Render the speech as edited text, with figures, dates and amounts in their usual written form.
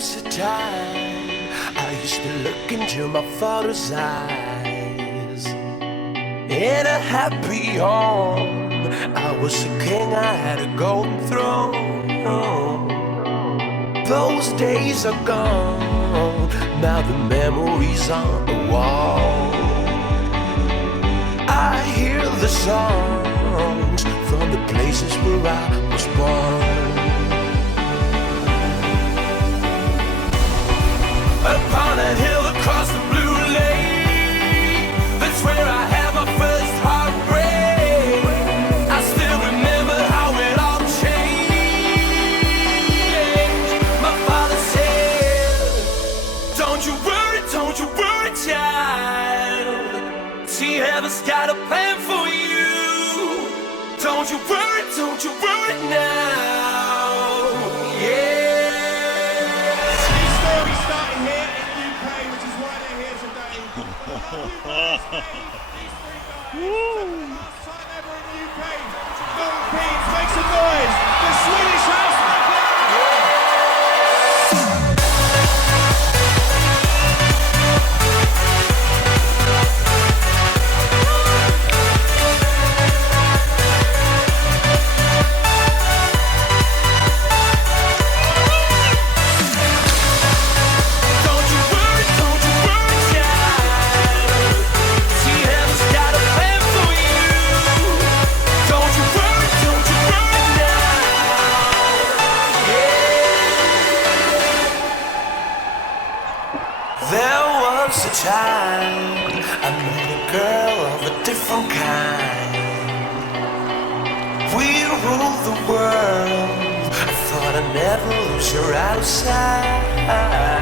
was a time I used to look into my father's eyes. In a happy home, I was a king, I had a golden throne. Those days are gone, now the memories on the wall. I hear the songs from the places where I was born. Upon a hill across the blue lake, that's where I had my first heartbreak. I still remember how it all changed. My father said, don't you worry, child. See, heaven's got a plan for you. Don't you worry now. Yeah. New story starting here in the UK, which is why they're here today. Last time ever in the UK. Philippines, make some noise. The Swedish House Mafia. There was a time I met a girl of a different kind. We ruled the world. I thought I'd never lose her outside.